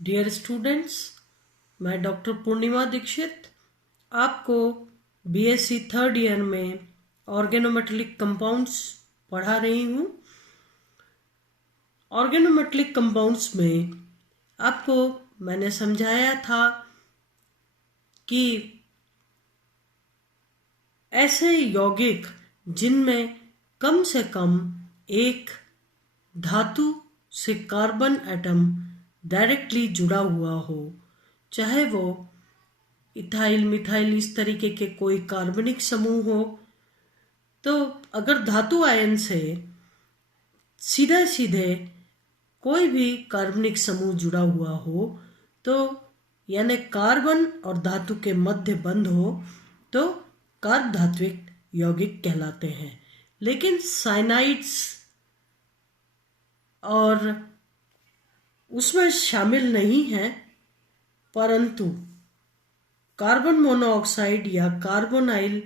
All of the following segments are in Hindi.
डियर स्टूडेंट्स, मैं डॉक्टर पूर्णिमा दीक्षित आपको बीएससी थर्ड ईयर में ऑर्गेनोमेटेलिक कंपाउंड्स पढ़ा रही हूँ। ऑर्गेनोमेटेलिक कंपाउंड्स में आपको मैंने समझाया था कि ऐसे यौगिक जिनमें कम से कम एक धातु से कार्बन एटम डायरेक्टली जुड़ा हुआ हो, चाहे वो इथाइल मिथाइल इस तरीके के कोई कार्बनिक समूह हो, तो अगर धातु आयन से सीधे सीधे कोई भी कार्बनिक समूह जुड़ा हुआ हो, तो यानी कार्बन और धातु के मध्य बंध हो, तो कार्बधात्विक यौगिक कहलाते हैं। लेकिन साइनाइड्स और उसमें शामिल नहीं है, परंतु कार्बन मोनोऑक्साइड या कार्बोनाइल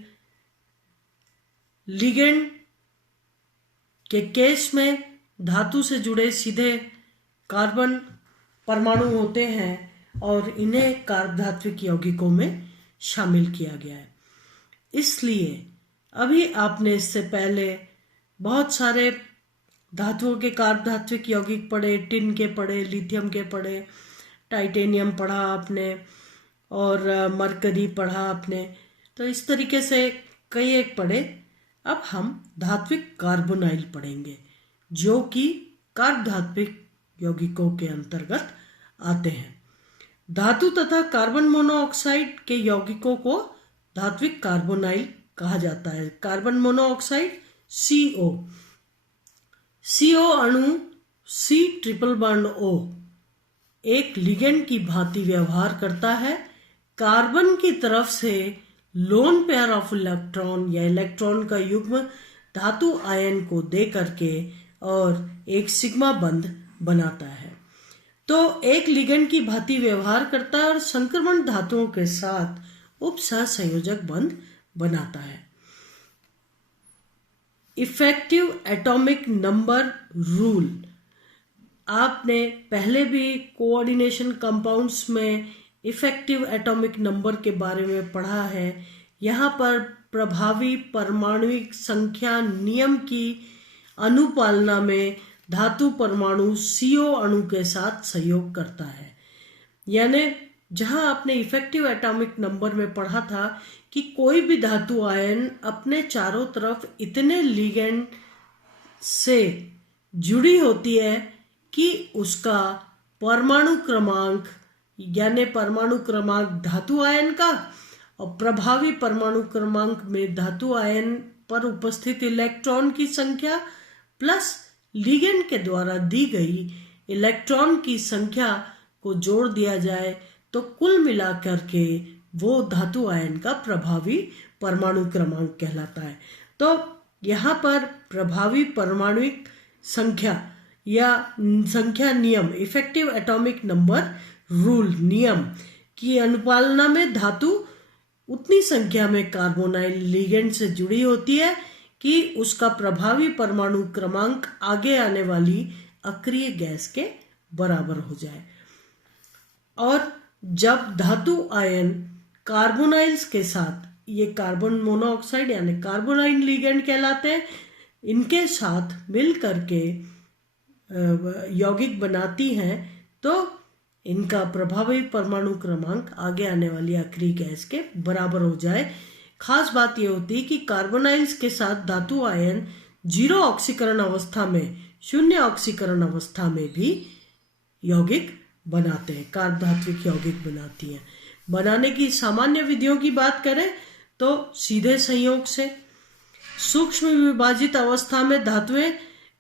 लिगेंड के केस में धातु से जुड़े सीधे कार्बन परमाणु होते हैं और इन्हें कार्बधात्विक यौगिकों में शामिल किया गया है। इसलिए अभी आपने इससे पहले बहुत सारे धातुओं के कार्बधात्विक यौगिक पढ़े, टिन के पढ़े, लिथियम के पढ़े, टाइटेनियम पढ़ा आपने और मरकरी पढ़ा आपने। तो इस तरीके से कई एक पढ़े। अब हम धात्विक कार्बोनाइल पढ़ेंगे जो कि कार्बधात्विक यौगिकों के अंतर्गत आते हैं। धातु तथा कार्बन मोनोऑक्साइड के यौगिकों को धात्विक कार्बोनाइल कहा जाता है। कार्बन मोनोऑक्साइड CO अणु C ट्रिपल बॉन्ड O एक लिगेंड की भांति व्यवहार करता है। कार्बन की तरफ से लोन पेयर ऑफ इलेक्ट्रॉन या इलेक्ट्रॉन का युग्म धातु आयन को दे करके और एक सिग्मा बंध बनाता है। तो एक लिगेंड की भांति व्यवहार करता है और संक्रमण धातुओं के साथ उपसहसंयोजक बंध बनाता है। इफेक्टिव एटॉमिक नंबर रूल आपने पहले भी कोऑर्डिनेशन कंपाउंड्स में इफेक्टिव एटॉमिक नंबर के बारे में पढ़ा है। यहाँ पर प्रभावी परमाणुिक संख्या नियम की अनुपालना में धातु परमाणु CO अणु के साथ सहयोग करता है। यानी जहाँ आपने इफेक्टिव एटॉमिक नंबर में पढ़ा था कि कोई भी धातु आयन अपने चारों तरफ इतने लिगेंड से जुड़ी होती है कि उसका परमाणु क्रमांक यानी परमाणु क्रमांक धातु आयन का और प्रभावी परमाणु क्रमांक में धातु आयन पर उपस्थित इलेक्ट्रॉन की संख्या प्लस लिगेंड के द्वारा दी गई इलेक्ट्रॉन की संख्या को जोड़ दिया जाए तो कुल मिलाकर के वो धातु आयन का प्रभावी परमाणु क्रमांक कहलाता है। तो यहाँ पर प्रभावी परमाणुिक संख्या या संख्या नियम इफेक्टिव एटॉमिक नंबर रूल नियम की अनुपालना में धातु उतनी संख्या में कार्बोनाइल लिगेंड से जुड़ी होती है कि उसका प्रभावी परमाणु क्रमांक आगे आने वाली अक्रिय गैस के बराबर हो जाए। और जब धातु आयन कार्बोनाइल्स के साथ, ये कार्बन मोनोऑक्साइड यानी कार्बोनाइल लिगेंड कहलाते हैं, इनके साथ मिल करके यौगिक बनाती हैं तो इनका प्रभावी परमाणु क्रमांक आगे आने वाली आखिरी गैस के बराबर हो जाए। खास बात यह होती है कि कार्बोनाइल्स के साथ धातु आयन 0 ऑक्सीकरण अवस्था में, 0 ऑक्सीकरण अवस्था में भी यौगिक बनाते हैं, कार्बधात्विक यौगिक बनाती हैं। बनाने की सामान्य विधियों की बात करें तो सीधे संयोग से, सूक्ष्म विभाजित अवस्था में धातुएं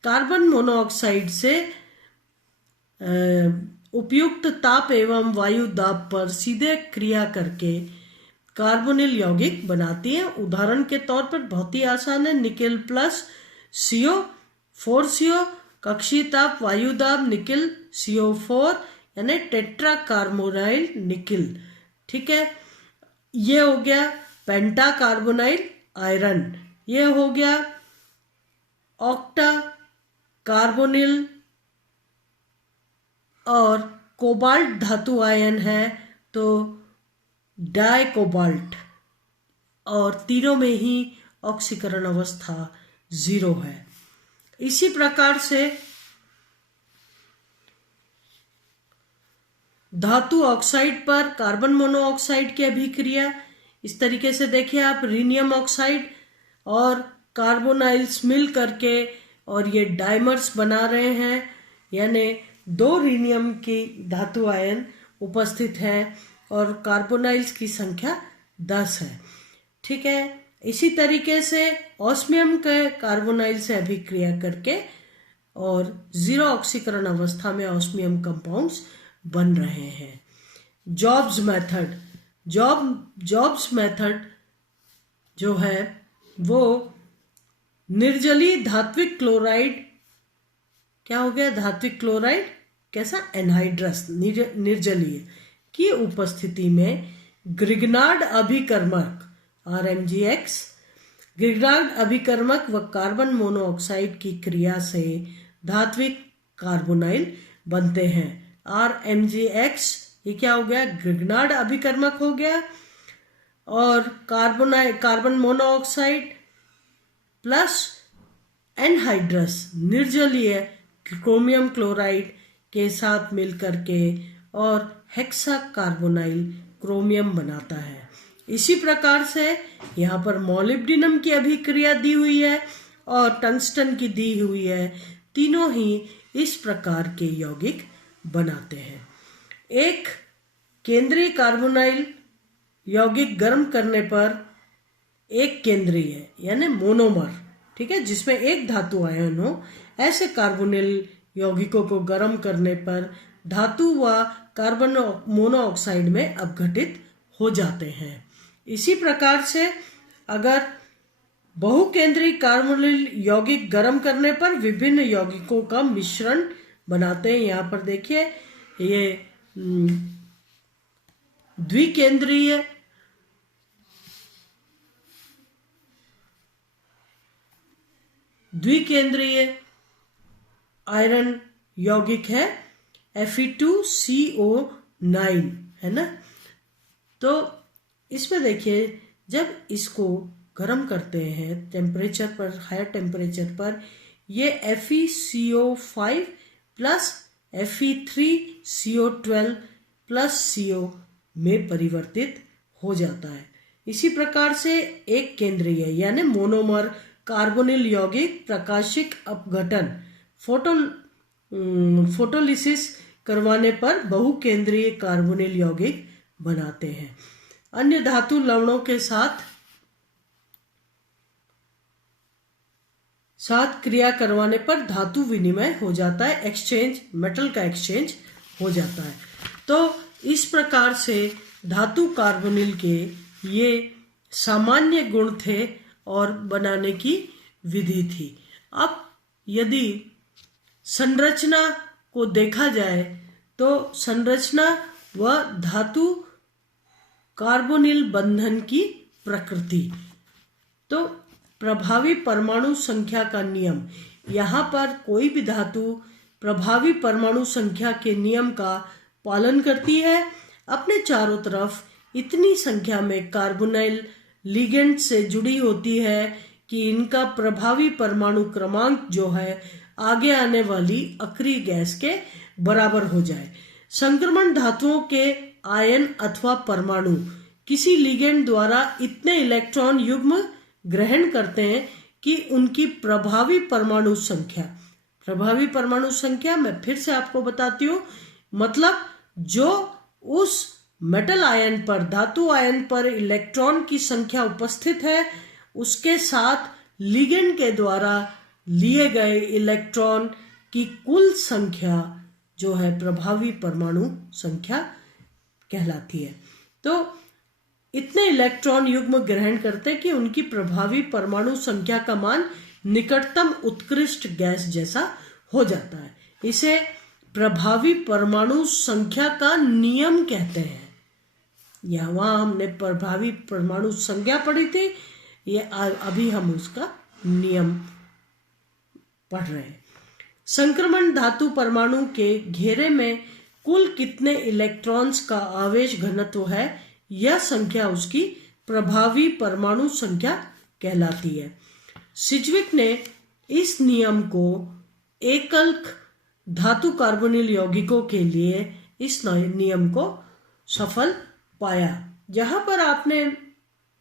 कार्बन मोनोऑक्साइड से उपयुक्त ताप एवं वायु दाब पर सीधे क्रिया करके कार्बोनिल यौगिक बनाती हैं। उदाहरण के तौर पर बहुत ही आसान है, निकेल प्लस CO 4CO कक्षीय ताप वायु दाब निकेल CO4 यानी टेट्रा कार्बोनाइल निकेल। ठीक है, ये हो गया पेंटा कार्बोनाइल आयरन, ये हो गया ऑक्टा कार्बोनिल और कोबाल्ट धातु आयन है तो डाई कोबाल्ट, और तीनों में ही ऑक्सीकरण अवस्था 0 है। इसी प्रकार से धातु ऑक्साइड पर कार्बन मोनोऑक्साइड की अभिक्रिया इस तरीके से देखिए आप, रीनियम ऑक्साइड और कार्बोनाइल्स मिल करके और ये डाइमर्स बना रहे हैं, यानी 2 रीनियम की धातु आयन उपस्थित है और कार्बोनाइल्स की संख्या 10 है। ठीक है, इसी तरीके से ऑस्मियम के कार्बोनाइल से अभिक्रिया करके और 0 ऑक्सीकरण अवस्था में ऑस्मियम कंपाउंड्स बन रहे हैं। जॉब्स मेथड, जॉब्स मेथड जो है वो निर्जलीय धात्विक क्लोराइड, क्या हो गया, धात्विक क्लोराइड कैसा, एनहाइड्रस निर्जलीय की उपस्थिति में ग्रिग्नार्ड अभिकर्मक RMgX, ग्रिग्नार्ड अभिकर्मक व कार्बन मोनोऑक्साइड की क्रिया से धात्विक कार्बोनाइल बनते हैं। RMgX ये क्या हो गया, ग्रिग्नार्ड अभिकर्मक हो गया, और कार्बन मोनोऑक्साइड प्लस एनहाइड्रस निर्जलीय क्रोमियम क्लोराइड के साथ मिलकर के और हेक्सा कार्बोनाइल क्रोमियम बनाता है। इसी प्रकार से यहाँ पर मोलिब्डिनम की अभिक्रिया दी हुई है और टंगस्टन की दी हुई है, तीनों ही इस प्रकार के यौगिक बनाते हैं। एक केंद्रीय कार्बोनाइल यौगिक गर्म करने पर एक केंद्रीय यानी मोनोमर, ठीक है, जिसमें एक धातु आयन हो, ऐसे कार्बोनिल यौगिकों को गर्म करने पर धातु व कार्बन मोनोऑक्साइड में अपघटित हो जाते हैं। इसी प्रकार से अगर बहुकेंद्रीय कार्बोनिल यौगिक गर्म करने पर विभिन्न यौगिकों का मिश्रण बनाते हैं। यहाँ पर देखिए ये द्विकेंद्रीय आयरन यौगिक है Fe2CO9, है ना। तो इसमें देखिए जब इसको गर्म करते हैं टेम्परेचर पर, हायर टेम्परेचर पर, ये FeCO5 plus Fe3CO12 plus CO में परिवर्तित हो जाता है। इसी प्रकार से एक केंद्रीय यानी मोनोमर कार्बोनिल यौगिक प्रकाशिक अपघटन फोटोलिसिस करवाने पर बहुकेंद्रीय कार्बोनिल यौगिक बनाते हैं। अन्य धातु लवणों के साथ क्रिया करवाने पर धातु विनिमय हो जाता है, एक्सचेंज, मेटल का एक्सचेंज हो जाता है। तो इस प्रकार से धातु कार्बोनिल के ये सामान्य गुण थे और बनाने की विधि थी। अब यदि संरचना को देखा जाए तो संरचना व धातु कार्बोनिल बंधन की प्रकृति, तो प्रभावी परमाणु संख्या का नियम, यहाँ पर कोई भी धातु प्रभावी परमाणु संख्या के नियम का पालन करती है। अपने चारों तरफ इतनी संख्या में कार्बोनाइल लिगेंड से जुड़ी होती है कि इनका प्रभावी परमाणु क्रमांक जो है आगे आने वाली अक्रिय गैस के बराबर हो जाए। संक्रमण धातुओं के आयन अथवा परमाणु किसी लिगेंड द्वारा इतने इलेक्ट्रॉन युग्म ग्रहण करते हैं कि उनकी प्रभावी परमाणु संख्या मैं फिर से आपको बताती हूँ, मतलब जो उस मेटल आयन पर, धातु आयन पर इलेक्ट्रॉन की संख्या उपस्थित है उसके साथ लिगेंड के द्वारा लिए गए इलेक्ट्रॉन की कुल संख्या जो है प्रभावी परमाणु संख्या कहलाती है। तो इतने इलेक्ट्रॉन युग्म ग्रहण करते कि उनकी प्रभावी परमाणु संख्या का मान निकटतम उत्कृष्ट गैस जैसा हो जाता है। इसे प्रभावी परमाणु संख्या का नियम कहते हैं। वहां हमने प्रभावी परमाणु संख्या पढ़ी थी, ये अभी हम उसका नियम पढ़ रहे हैं। संक्रमण धातु परमाणु के घेरे में कुल कितने इलेक्ट्रॉन्स का आवेश घनत्व है, यह संख्या उसकी प्रभावी परमाणु संख्या कहलाती है। सिज्विक ने इस नियम को एकल्क धातु कार्बोनिल यौगिकों के लिए इस नियम को सफल पाया। जहां पर आपने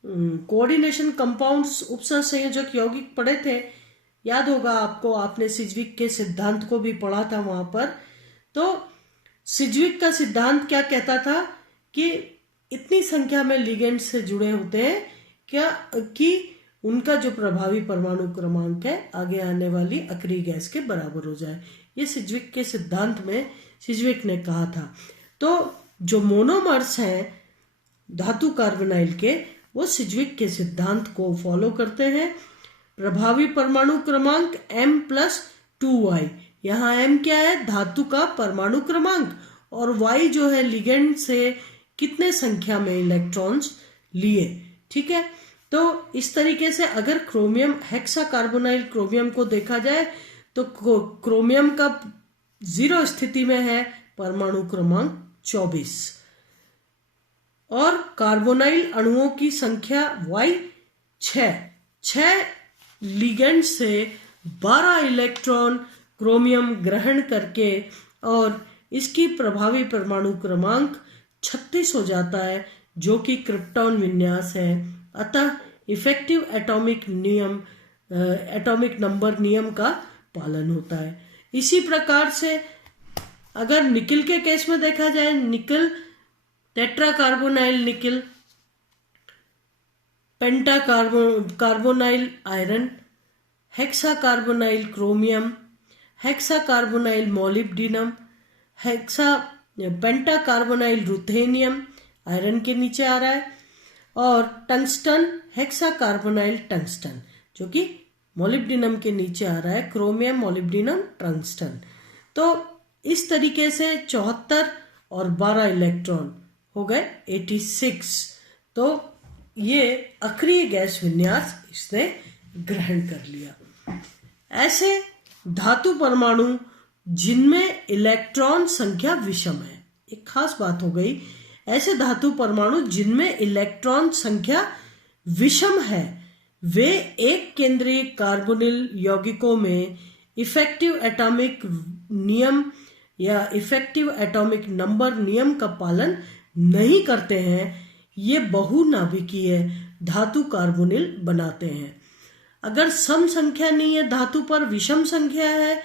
कोऑर्डिनेशन कंपाउंड्स उपसंयोजक यौगिक पढ़े थे, याद होगा आपको, आपने सिज्विक के सिद्धांत को भी पढ़ा था वहां पर। तो सिज्विक का सिद्धांत क्या कहता था कि इतनी संख्या में लिगेंड से जुड़े होते हैं क्या कि उनका जो प्रभावी परमाणु क्रमांक है आगे आने वाली अक्रिय गैस के बराबर हो जाए। ये सिज्विक के सिद्धांत में सिज्विक ने कहा था। तो जो मोनोमर्स हैं धातु कार्बोनाइल के, वो सिज्विक के सिद्धांत को फॉलो करते हैं। प्रभावी परमाणु क्रमांक m+2y, यहाँ m क्या है, धातु का परमाणु क्रमांक, और y जो है लिगेंड से कितने संख्या में इलेक्ट्रॉन्स लिए। ठीक है, तो इस तरीके से अगर क्रोमियम हेक्साकार्बोनाइल क्रोमियम को देखा जाए तो क्रोमियम का 0 स्थिति में है परमाणु क्रमांक 24, और कार्बोनाइल अणुओं की संख्या y 6 लिगेंड से 12 इलेक्ट्रॉन क्रोमियम ग्रहण करके, और इसकी प्रभावी परमाणु क्रमांक 36 हो जाता है, जो कि क्रिप्टॉन विन्यास है। अतः इफेक्टिव एटॉमिक नंबर नियम का पालन होता है। इसी प्रकार से अगर निकिल के केस में देखा जाए, nickel tetracarbonyl nickel, pentacarbonyl iron, hexacarbonyl chromium, hexacarbonyl molybdenum, pentacarbonyl ruthenium iron के नीचे आ रहा है, और टंगस्टन हेक्साकार्बोनाइल टंगस्टन जो कि मोलिब्डिनम के नीचे आ रहा है, क्रोमियम मोलिब्डिनम टंगस्टन। तो इस तरीके से 74 और 12 इलेक्ट्रॉन हो गए 86। तो ये अक्रिय गैस विन्यास इसने ग्रहण कर लिया। ऐसे धातु परमाणु जिनमें इलेक्ट्रॉन संख्या विषम है, एक खास बात हो गई, ऐसे धातु परमाणु जिनमें इलेक्ट्रॉन संख्या विषम है, वे एक केंद्रीय कार्बोनिल यौगिकों में इफेक्टिव एटॉमिक नियम या इफेक्टिव एटॉमिक नंबर नियम का पालन नहीं करते हैं। ये बहुनाभिकीय धातु कार्बोनिल बनाते हैं। अगर सम संख्या नहीं है धातु पर, विषम संख्या है,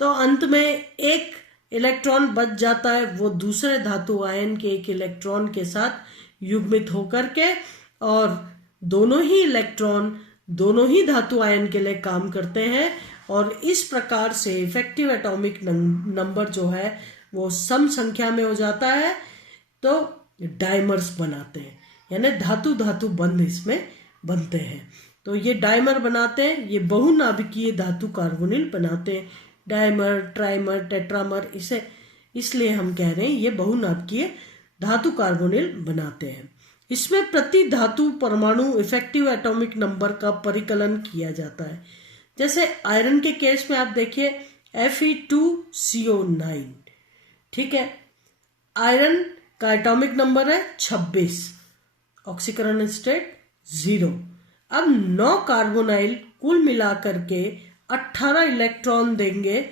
तो अंत में एक इलेक्ट्रॉन बच जाता है, वो दूसरे धातु आयन के एक इलेक्ट्रॉन के साथ युग्मित होकर के, और दोनों ही इलेक्ट्रॉन दोनों ही धातु आयन के लिए काम करते हैं, और इस प्रकार से इफेक्टिव एटॉमिक नंबर जो है वो सम संख्या में हो जाता है। तो डाइमर्स बनाते हैं, यानी धातु धातु बंध इसमें बनते हैं। तो ये डाइमर बनाते हैं, ये बहुनाभिकीय धातु कार्बोनिल बनाते हैं। डाइमर, ट्राइमर, टेट्रामर, इसे इसलिए हम कह रहे हैं ये बहुनाभिकीय धातु कार्बोनिल बनाते हैं। इसमें प्रति धातु परमाणु इफेक्टिव एटॉमिक नंबर का परिकलन किया जाता है। जैसे आयरन के केस में आप देखिए Fe2CO9, ठीक है, आयरन का एटॉमिक नंबर है 26, ऑक्सीकरण स्टेट 0। अब 9 कार्बोनाइल कुल मिलाकर के 18 इलेक्ट्रॉन देंगे,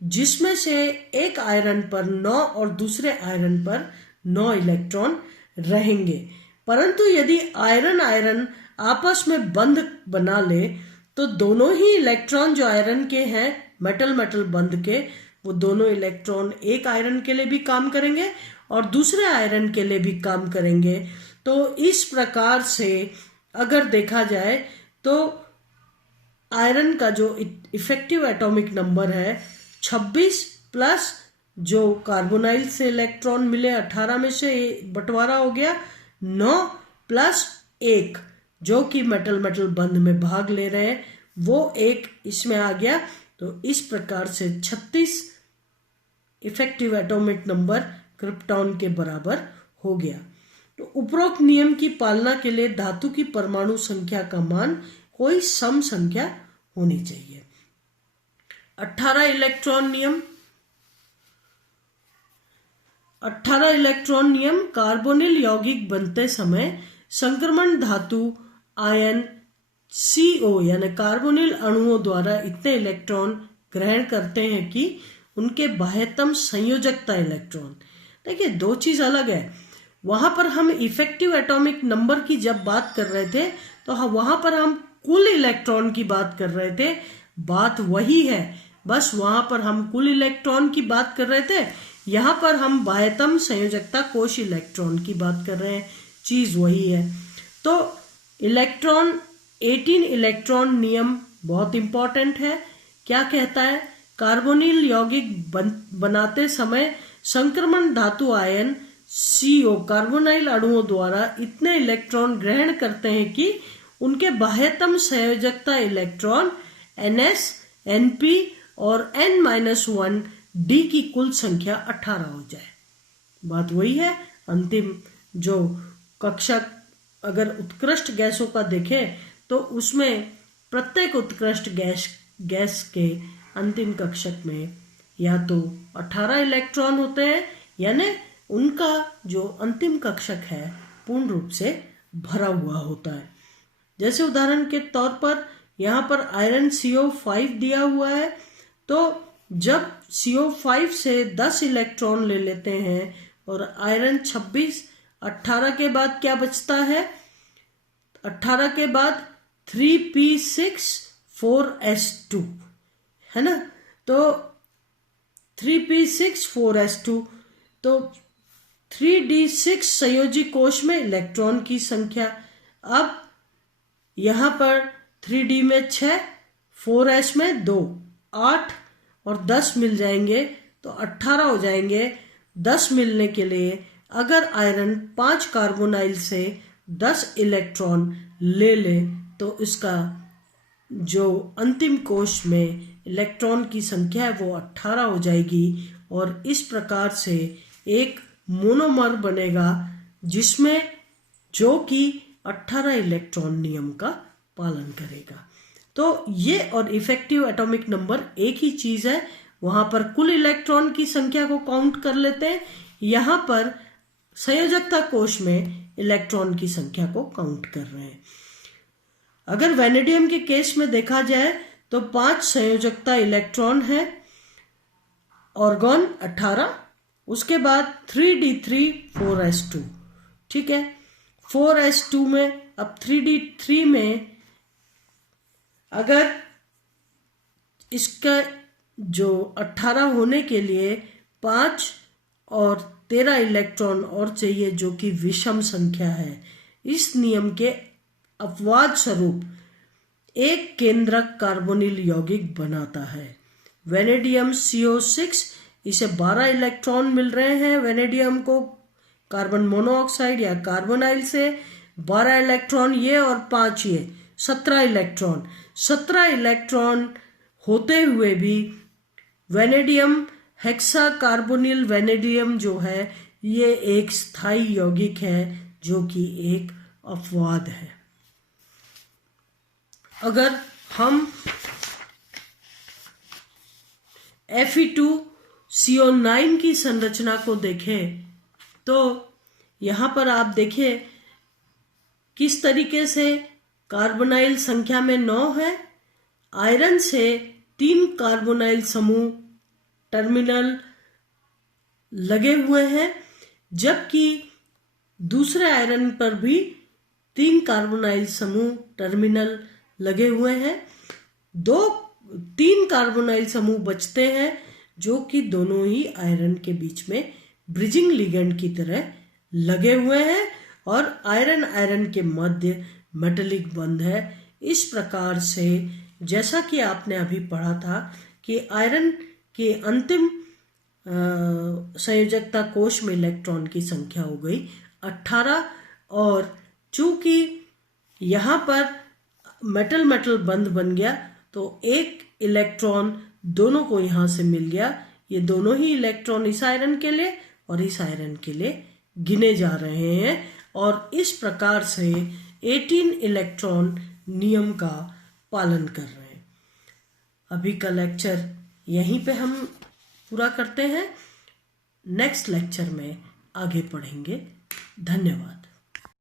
जिसमें से एक आयरन पर 9 और दूसरे आयरन पर 9 इलेक्ट्रॉन रहेंगे। परंतु यदि आयरन आयरन आपस में बंध बना ले, तो दोनों ही इलेक्ट्रॉन जो आयरन के हैं मेटल मेटल बंध के, वो दोनों इलेक्ट्रॉन एक आयरन के लिए भी काम करेंगे और दूसरे आयरन के लिए भी काम करेंगे। तो इस प्रकार से अगर देखा जाए तो आयरन का जो इफेक्टिव एटॉमिक नंबर है 26 प्लस जो कार्बोनाइल से इलेक्ट्रॉन मिले 18 में से बंटवारा हो गया 9 प्लस 1 जो कि मेटल मेटल बंध में भाग ले रहे हैं, वो एक इसमें आ गया। तो इस प्रकार से 36 इफेक्टिव एटॉमिक नंबर क्रिप्टॉन के बराबर हो गया। तो उपरोक्त नियम की पालना के लिए धातु की परमाणु संख्या का मान कोई सम संख्या होनी चाहिए। 18 इलेक्ट्रॉन नियम, 18 इलेक्ट्रॉन नियम, कार्बोनिल यौगिक बनते समय संक्रमण धातु आयन CO यानी कार्बोनिल अणुओं द्वारा इतने इलेक्ट्रॉन ग्रहण करते हैं कि उनके बाह्यतम संयोजकता इलेक्ट्रॉन। देखिए दो चीज अलग है। वहां पर हम इफेक्टिव एटॉमिक नंबर की जब बात कर रहे थे तो वहां पर हम कुल इलेक्ट्रॉन की बात कर रहे थे। बात वही है, बस वहां पर हम कुल इलेक्ट्रॉन की बात कर रहे थे, यहाँ पर हम बाह्यतम संयोजकता कोश इलेक्ट्रॉन की बात कर रहे हैं। चीज वही है। तो 18 इलेक्ट्रॉन नियम बहुत इंपॉर्टेंट है। क्या कहता है? कार्बोनिल यौगिक बनाते समय संक्रमण धातु आयन CO कार्बोनाइल अणुओं द्वारा इतने इलेक्ट्रॉन ग्रहण करते हैं कि उनके बाह्यतम संयोजकता इलेक्ट्रॉन NS, NP और N-1 D की कुल संख्या 18 हो जाए। बात वही है। अंतिम जो कक्षक अगर उत्कृष्ट गैसों का देखें तो उसमें प्रत्येक उत्कृष्ट गैस के अंतिम कक्षक में या तो 18 इलेक्ट्रॉन होते हैं, यानी उनका जो अंतिम कक्षक है पूर्ण रूप से भरा हुआ होता है। जैसे उदाहरण के तौर पर यहाँ पर आयरन CO5 दिया हुआ है, तो जब CO5 से 10 इलेक्ट्रॉन ले लेते हैं और आयरन 26, 18 के बाद क्या बचता है? 18 के बाद 3p6 4s2 है ना। तो 3p6 4s2, तो 3d6 संयोजी कोश में इलेक्ट्रॉन की संख्या। अब यहां पर 3d में 6, 4s में 2, 8 और 10 मिल जाएंगे तो 18 हो जाएंगे। 10 मिलने के लिए अगर आयरन 5 कार्बोनाइल से 10 इलेक्ट्रॉन ले ले तो इसका जो अंतिम कोश में इलेक्ट्रॉन की संख्या है वो 18 हो जाएगी। और इस प्रकार से एक मोनोमर बनेगा जिसमें जो कि 18 इलेक्ट्रॉन नियम का पालन करेगा। तो ये और इफेक्टिव एटॉमिक नंबर एक ही चीज है। वहां पर कुल इलेक्ट्रॉन की संख्या को काउंट कर लेते हैं, यहां पर संयोजकता कोश में इलेक्ट्रॉन की संख्या को काउंट कर रहे हैं। अगर वेनेडियम के केस में देखा जाए तो 5 संयोजकता इलेक्ट्रॉन है, ऑर्गन 18, उसके बाद 3d3 4s2, ठीक है। 4s2 में अब 3d3 में अगर इसका जो 18 होने के लिए 5 और 13 इलेक्ट्रॉन और चाहिए जो कि विषम संख्या है। इस नियम के अपवाद स्वरूप एक केंद्रक कार्बोनिल यौगिक बनाता है। वेनेडियम CO6, इसे 12 इलेक्ट्रॉन मिल रहे हैं वेनेडियम को कार्बन मोनोऑक्साइड या कार्बोनाइल से। 12 इलेक्ट्रॉन ये और 5 ये, 17 इलेक्ट्रॉन। 17 इलेक्ट्रॉन होते हुए भी वेनेडियम हेक्सा कार्बोनिल वेनेडियम जो है ये एक स्थायी यौगिक है जो कि एक अपवाद है। अगर हम Fe2CO9 की संरचना को देखें तो यहां पर आप देखें किस तरीके से कार्बोनाइल संख्या में 9 है। आयरन से 3 कार्बोनाइल समूह टर्मिनल लगे हुए हैं, जबकि दूसरे आयरन पर भी 3 कार्बोनाइल समूह टर्मिनल लगे हुए हैं। 3 कार्बोनाइल समूह बचते हैं जो कि दोनों ही आयरन के बीच में ब्रिजिंग लिगेंड की तरह लगे हुए हैं और आयरन आयरन के मध्य मेटेलिक बंध है। इस प्रकार से जैसा कि आपने अभी पढ़ा था कि आयरन के अंतिम संयोजकता कोश में इलेक्ट्रॉन की संख्या हो गई 18 और चूंकि यहाँ पर मेटल मेटल बंध बन गया तो एक इलेक्ट्रॉन दोनों को यहाँ से मिल गया। ये दोनों ही इलेक्ट्रॉन इस आयरन के लिए और इस आयरन के लिए गिने जा रहे हैं और इस प्रकार से 18 इलेक्ट्रॉन नियम का पालन कर रहे हैं। अभी का लेक्चर यहीं पे हम पूरा करते हैं। नेक्स्ट लेक्चर में आगे पढ़ेंगे। धन्यवाद।